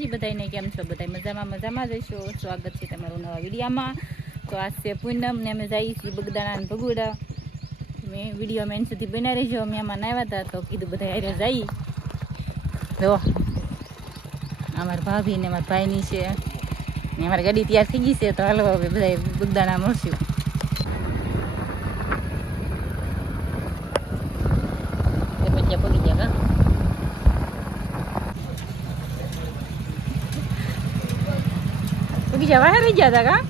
જી બધાને કેમ છો? બધા મજામાં જઈશો. સ્વાગત છે તમારું નવા વિડીયોમાં. તો આજ છે પૂનમ ને અમે જઈએ છીએ બગદાણા અને ભગુડા. મેં વિડીયો મેન સુધી બનાવી રહીજો. અમે આમાં આવ્યા હતા તો કીધું બધા હારે જઈએ. જો અમારા ભાભી ને અમારા ભાઈની છે ને અમારી ગાડી તૈયાર થઈ ગઈ છે. તો હાલો હવે બધા બગદાણા મળશું. પગી ગયા બીજા વાહે રહી ગયા હતા કા.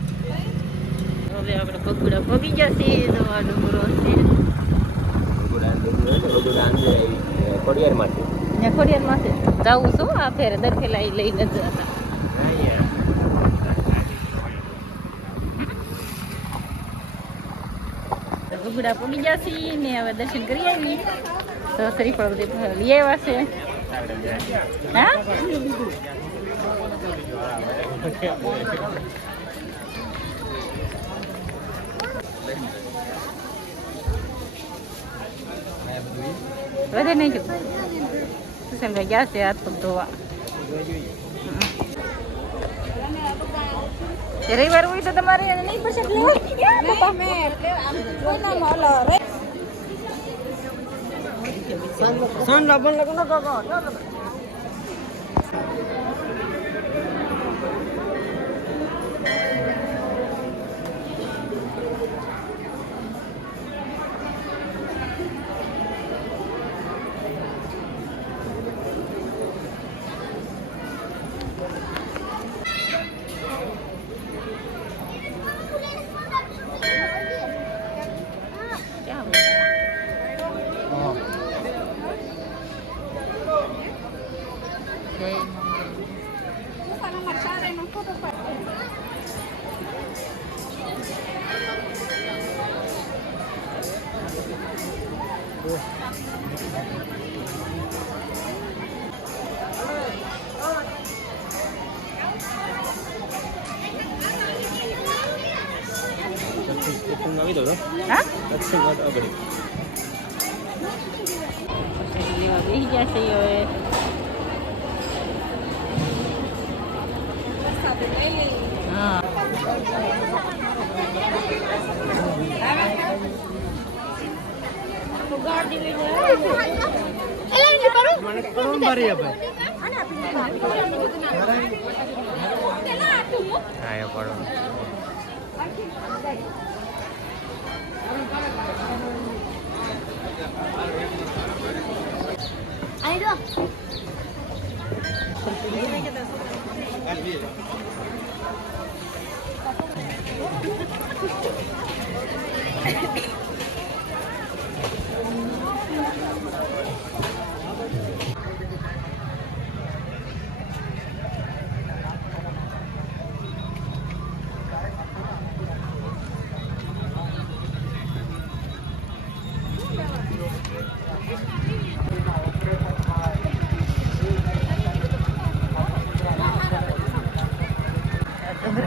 હવે આપણે ભગુડા પગી જશે. દવા ડુંગરો છે ખોડિયાર માં જવું છું. આ ફેરે દરખેલા લઈને જ હતા. ભગુડા પગી જશે ને હવે દર્શન કરી આવી. તો શ્રીફળ બધું લઈ આવ્યા છે. હા વધે નહીં કીધું સુશેનભાઈ ગયા છે હાથ પગ ધોવા. રવિવાર હોય તો તમારે નહીં પસંદ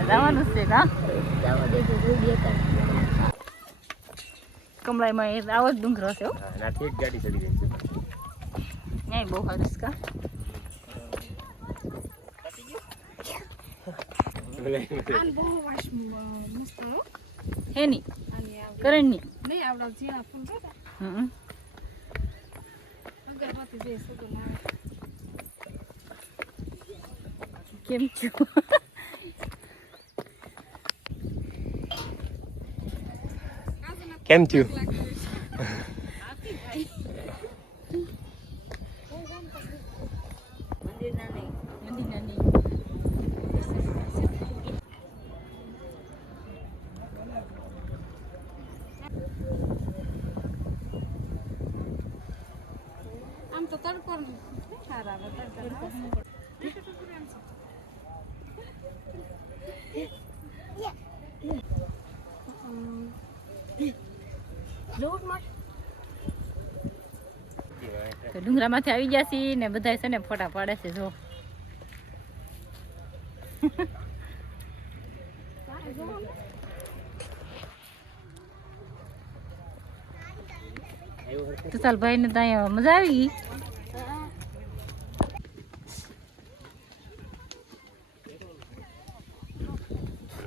જવાનું છે કા. કમળાઈમાં આવો જ ડુંગરો છે. ગાડી ચડી ગઈ છે નહીં બહુ હરસ કા. હેની કરણની કેમ છો? કેમ થયું? આમ તો તડકો સારા ડુંગરા માંથી આવી ગયા છીએ ને બધા છે ને ફોટા પાડે છે. જો તુષાલભાઈ ને ત્યાં મજા આવી ગઈ.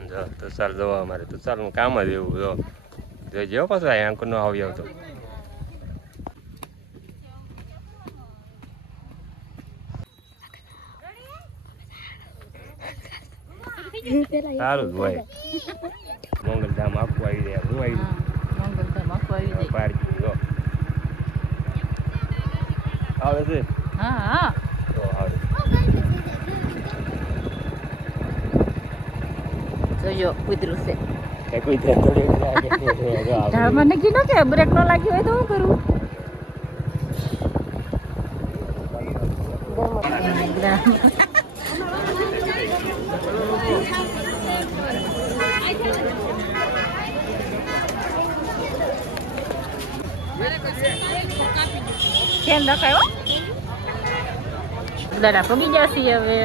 જો તુષાર જોવા અમારે તુષારનું કામ જ એવું જો જોઈજો પાછું આ અંકુર નો આવી આવતો સારું જ હોય મંગલધામ આખું આવી જાય હું આવી મંગલધામ આખું આવી જાય પાર્કિંગ જો આવે છે હા હા તો આવે જોજો કૂતરું છે કે કોઈ થોડી લાગે ઢાળમાં નક્કી ન કે બ્રેક ન લાગી હોય તો શું કરું કેમ દેખાયો દાદા પગી જશે હવે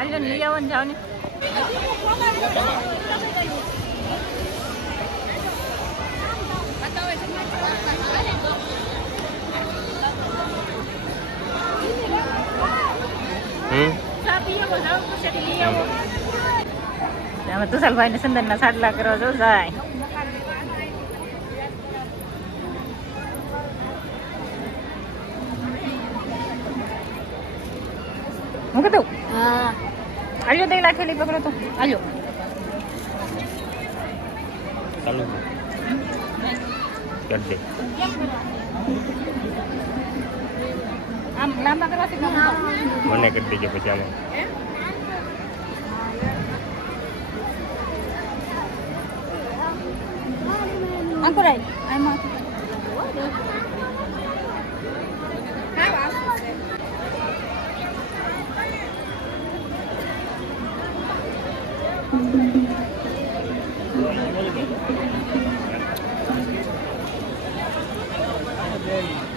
આજે લઈ આવો ને જાઓ ને તુષારભાઈ ને સંદન ના સાટલા કરવા જો જાય હું કીધું હા આલ્યો તો લાખેલી પકડો તો આલ્યો ચાલુ કર દે આમ લાંબા કરવાથી મને કરી દેજે પછી આને અંકુરાઈ આમાં Thank you.